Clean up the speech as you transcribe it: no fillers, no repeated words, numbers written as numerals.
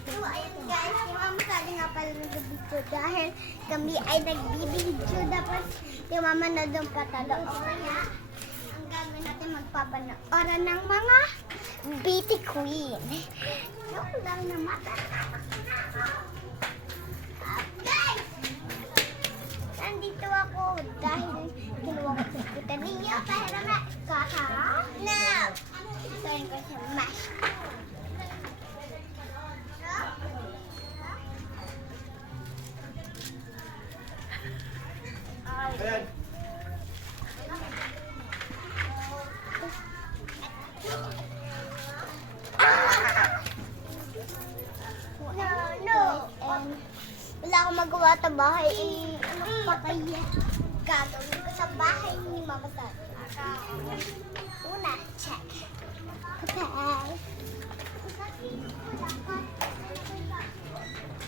So, ayun guys, si Mama Sally nga pala nag-video dahil kami ay nagbibideo. Dapat si Mama na doon patalo. Kaya, ang gagawin natin magpapanooran ng mga beauty queen. Yung lang naman. Guys! Nandito ako dahil kinuha ko sa puta ninyo para makaha. Now! Itoin ko sa mask. Ayan. No. Wala akong magawa sa bahay. Ano pa kaya gagawin ko sa bahay ni Mama Sally? Una, check. Okay.